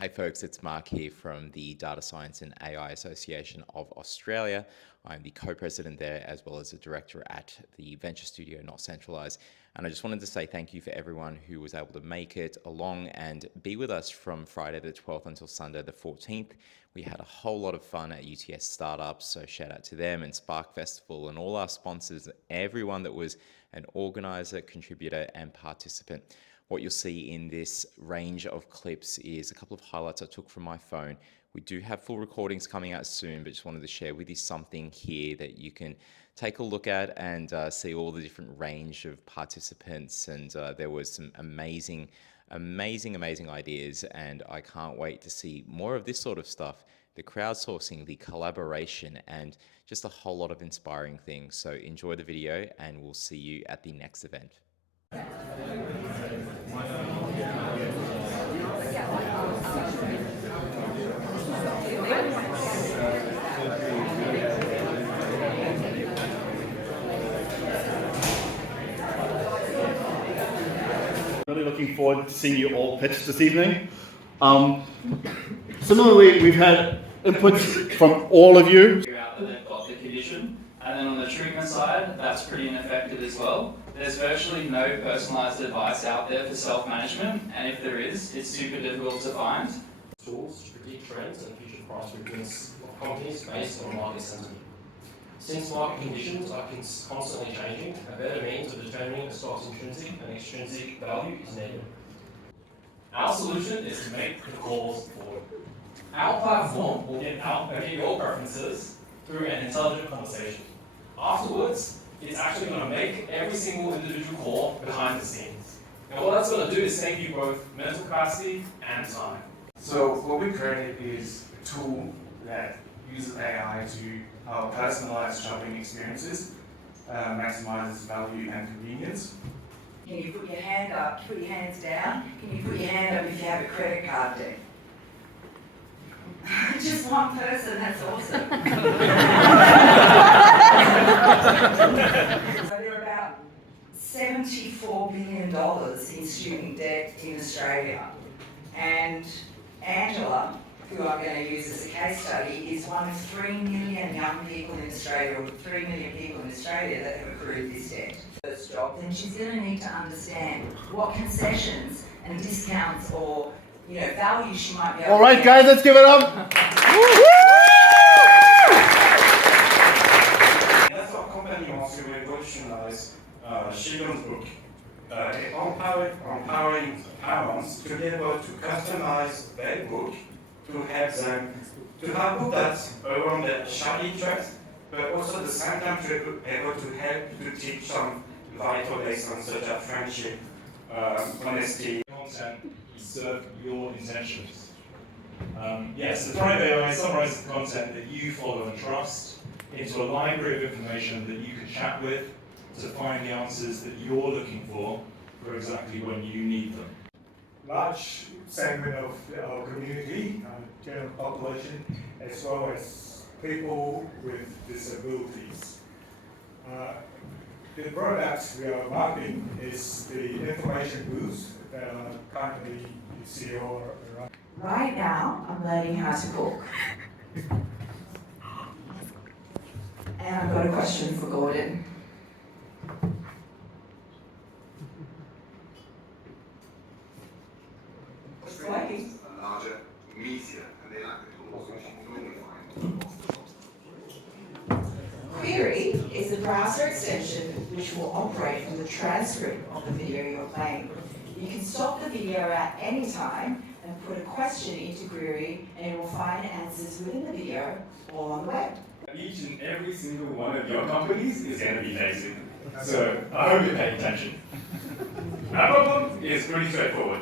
Hey folks, it's Mark here from the Data Science and AI Association of Australia. I'm the co-president there as well as a director at the venture studio NotCentralised. And I just wanted to say thank you for everyone who was able to make it along and be with us from Friday the 12th until Sunday the 14th. We had a whole lot of fun at UTS Startups, so shout out to them and Spark Festival and all our sponsors, everyone that was an organizer, contributor and participant. What you'll see in this range of clips is a couple of highlights I took from my phone. We do have full recordings coming out soon, but just wanted to share with you something here that you can take a look at and see all the different range of participants. And there was some amazing ideas, and I can't wait to see more of this sort of stuff. The crowdsourcing, the collaboration, and just a whole lot of inspiring things. So enjoy the video and we'll see you at the next event. Really looking forward to seeing you all pitch this evening. Similarly, we've had inputs from all of you. Out that they've got the condition, and then on the treatment side, that's pretty ineffective as well. There's virtually no personalised advice out there for self-management, and if there is, it's super difficult to find. Tools to predict trends and future price movements of companies based on market sentiment. Since market conditions are constantly changing, a better means of determining a stock's intrinsic and extrinsic value is needed. Our solution is to make the calls forward. Our platform will get your preferences through an intelligent conversation. Afterwards, it's actually going to make every single individual call behind the scenes. And what that's going to do is save you both mental capacity and time. So what we created is a tool that uses AI to personalize shopping experiences, maximizes value and convenience. Can you put your hand up, put your hands down? Can you put your hand up if you have a credit card debt? Just one person, that's awesome. So there are about $74 billion in student debt in Australia. And Angela, who I'm going to use as a case study, is one of 3 million young people in Australia, or 3 million people in Australia that have accrued this debt. First job, then she's going to need to understand what concessions and discounts or value she might be able to All right, get. guys, let's give it up. That's our company wants to revolutionize children's book, empowering parents to be able to customize their book to help them to have book that's around their child interest, but also at the same time to be able to help to teach some vital lessons such as friendship, honesty. Content serve your intentions. Yes, the Thrive AI summarizes the content that you follow and trust into a library of information that you can chat with to find the answers that you're looking for exactly when you need them. Large segment of our community, general population, as well as people with disabilities. The product we are marketing is the information booths that are currently you see all around. Right now, I'm learning how to cook. And I've got a question for Gordon. A larger media, and they like the tools which you normally find. Query is the browser extension which will operate from the transcript of the video you're playing. You can stop the video at any time and put a question into Query, and it will find answers within the video or on the web. Each and every single one of your companies is going to be facing. So I hope you're paying attention. Our problem is pretty straightforward.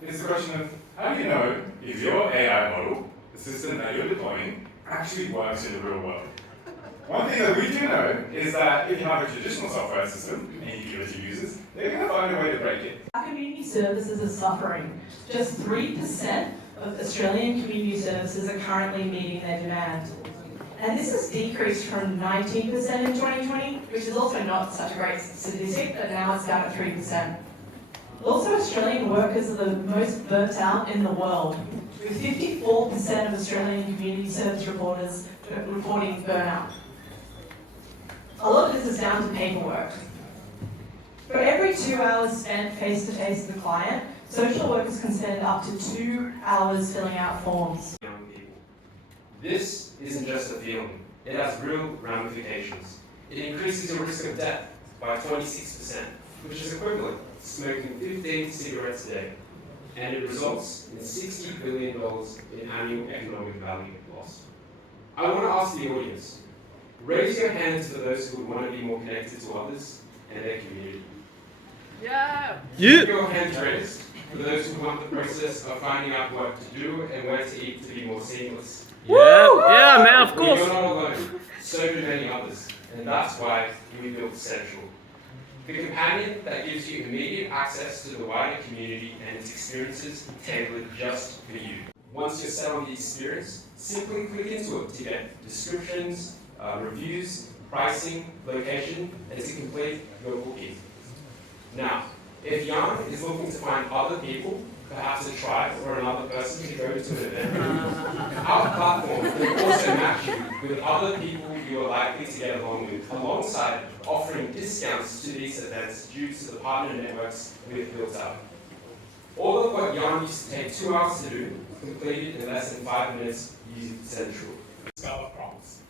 It's the question of how do you know if your AI model, the system that you're deploying, actually works in the real world? One thing that we do know is that if you have a traditional software system and you give it to users, they're going to find a way to break it. Our community services are suffering. Just 3% of Australian community services are currently meeting their demand. And this has decreased from 19% in 2020, which is also not such a great statistic, but now it's down at 3%. Also, Australian workers are the most burnt out in the world, with 54% of Australian community service reporters reporting burnout. A lot of this is down to paperwork. For every 2 hours spent face-to-face with a client, social workers can spend up to 2 hours filling out forms. Young people. This isn't just a feeling, it has real ramifications. It increases your risk of death by 26%, which is equivalent to smoking 15 cigarettes a day, and it results in $60 billion in annual economic value lost. I want to ask the audience, raise your hands for those who would want to be more connected to others and their community. Yeah. Keep your hands raised for those who want the process of finding out what to do and where to eat to be more seamless. Yeah, man, of course. You're not alone, so do many others, and that's why we built Central. The companion that gives you immediate access to the wider community and its experiences tailored just for you. Once you're set on the experience, simply click into it to get descriptions, reviews, pricing, location, and to complete your booking. Now, if Jan is looking to find other people, perhaps a tribe or another person to go to an event, our platform will also match you with other people you are likely to get along with, alongside offering discounts to these events due to the partner networks we've built up. All of what Jan used to take 2 hours to do, completed in less than 5 minutes using Central. Discover problems.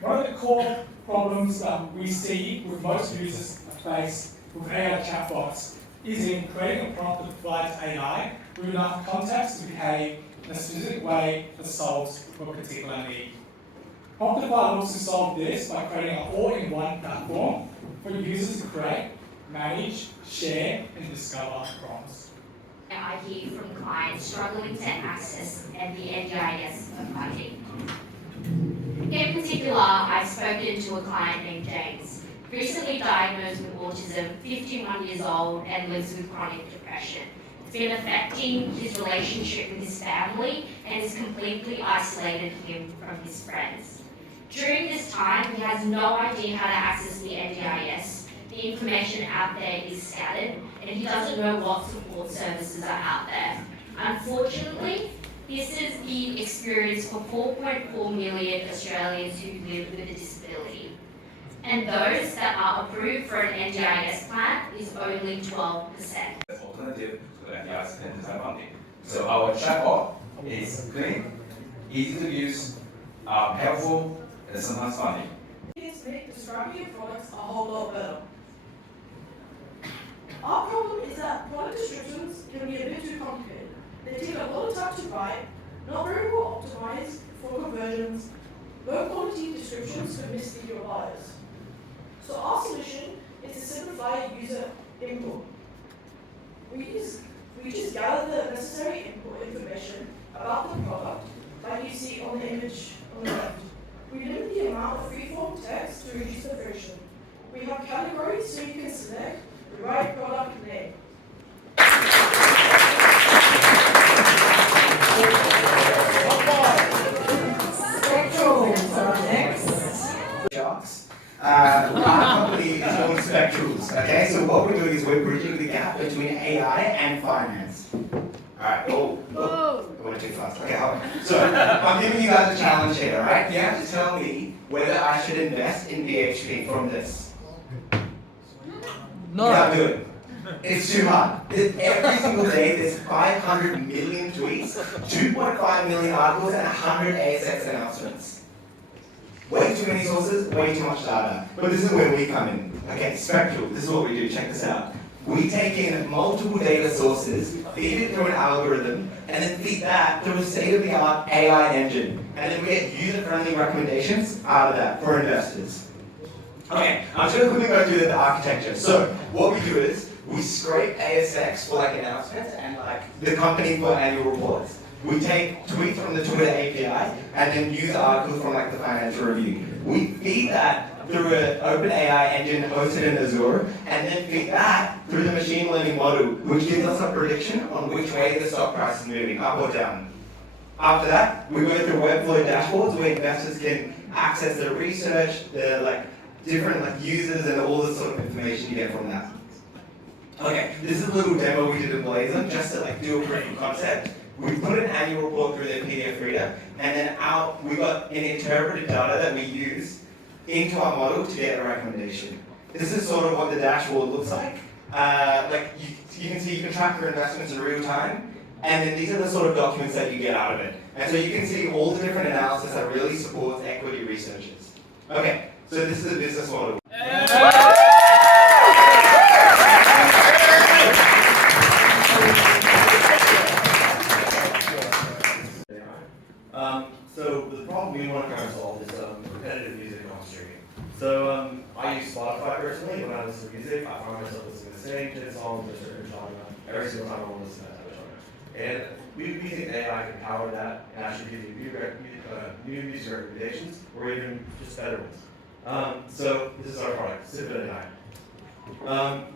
One of the core problems that we see with most users face with AI chatbots is in creating a prompt that provides AI with enough context to behave in a specific way that solves for a particular need. Promptify looks to solve this by creating an all-in-one platform for users to create, manage, share, and discover prompts. I hear from clients struggling to access the NDIS funding. In particular, I've spoken to a client named James, recently diagnosed with autism, 51 years old, and lives with chronic depression. It's been affecting his relationship with his family and has completely isolated him from his friends. During this time, he has no idea how to access the NDIS. The information out there is scattered, and he doesn't know what support services are out there. Unfortunately, this is the experience for 4.4 million Australians who live with a disability. And those that are approved for an NDIS plan is only 12%. Alternative to NDIS and design funding. So our chatbot is clean, easy to use, helpful, and sometimes funny. It's make describing your products a whole lot better. Our problem is that product descriptions can be a bit too complicated. They take a lot of time to write, not very well optimized for conversions, low quality descriptions could mislead your buyers. So our solution is to simplify user input. We just gather the necessary input information about the product like you see on the image on the left. We limit the amount of free-form text to reduce the friction. We have categories so you can select the right product name. Spectrals are next. Our company is called Spectrals, okay? So what we're doing is we're bridging the gap between AI and finance. Alright, I went too fast. Okay, hold on. So, I'm giving you guys a challenge here, alright? You have to tell me whether I should invest in BHP from this. No. You can't do it. It's too hard. Every single day there's 500 million tweets, 2.5 million articles, and 100 ASX announcements. Way too many sources, way too much data. But this is where we come in. Okay, Spectral, this is what we do, check this out. We take in multiple data sources, feed it through an algorithm, and then feed that through a state-of-the-art AI engine. And then we get user-friendly recommendations out of that for investors. Okay, I'm just going to quickly go through the architecture. So, what we do is, we scrape ASX for like announcements and like the company for annual reports. We take tweets from the Twitter API and then use articles from like the Financial Review. We feed that through an OpenAI engine hosted in Azure, and then feed that through the machine learning model, which gives us a prediction on which way the stock price is moving, up or down. After that, we go through Webflow dashboards where investors can access the research, the like different like users, and all the sort of information you get from that. Okay, this is a little demo we did in Blazon just to like do a proof of concept. We put an annual report through the PDF reader, and then we got an interpreted data that we use into our model to get a recommendation. This is sort of what the dashboard looks like. You can see you can track your investments in real time, and then these are the sort of documents that you get out of it. And so you can see all the different analysis that really supports equity researchers. Okay, so this is the business model. So the problem we want to try to solve is repetitive music on streaming. So I use Spotify personally. When I listen to music, I find myself listening to the same 10 songs of a certain genre every single time I want to listen to that type of genre. And we think AI can power that and actually give you new music recommendations or even just better ones. So this is our product, Snippet AI.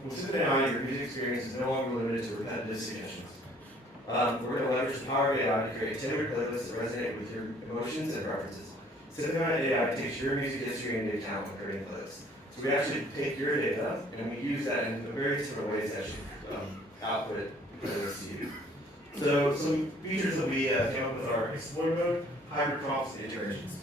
With Snippet AI, your music experience is no longer limited to repetitive suggestions. We're going to leverage the power of AI to create tailored playlists that resonate with your emotions and preferences. Snippet AI takes your music history into account when creating playlists. So we actually take your data and we use that in various different ways to actually output playlists to you. So some features that we came up with are Explore Mode, Hybrid Prompts, and Iterations.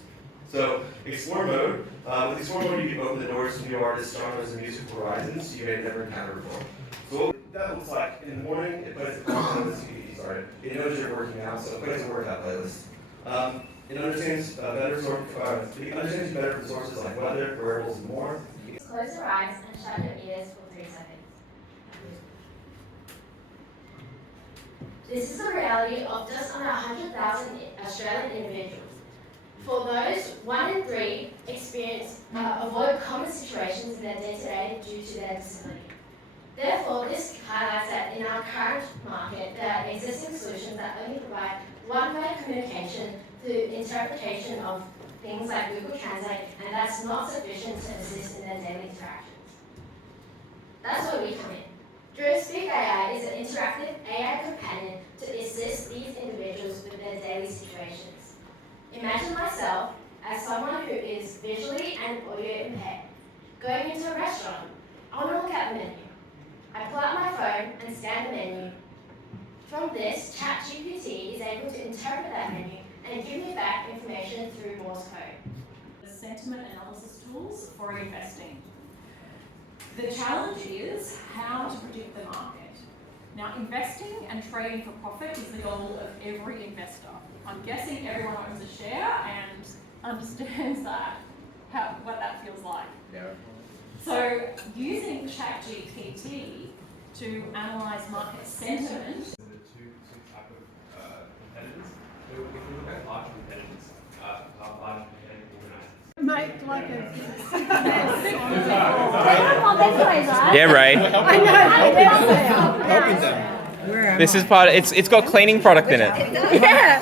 So Explore Mode, with Explore Mode you can open the doors to new artists, genres, and musical horizons you may have never encountered before. So what that looks like, in the morning, it plays a playlist to get you started. It knows you're working out, so it plays a workout playlist. It understands better from sources like weather, wearables, and more. Close your eyes and shut your ears for 3 seconds. This is the reality of just under 100,000 Australian individuals. For those, 1 in 3 avoid common situations in their day-to-day due to their disability. Therefore, this highlights that in our current market, there are existing solutions that only provide one-way communication through interpretation of things like Google Translate, and that's not sufficient to assist in their daily interactions. That's where we come in. Drew Speak AI is an interactive AI companion to assist these individuals with their daily situations. Imagine myself as someone who is visually and audio impaired. Going into a restaurant, I want to look at the menu. I pull out my phone and scan the menu. From this, ChatGPT is able to interpret that menu and give me back information through Morse code. The sentiment analysis tools for investing. The challenge is how to predict the market. Now, investing and trading for profit is the goal of every investor. I'm guessing everyone owns a share and understands that, what that feels like. Yeah. So, using ChatGPT to analyze market sentiment. The two type of competitors. If we look at large competitors, large competitive organizations. Make like a Yeah, Ray. I know. This is part. It's got cleaning product in it. Yeah.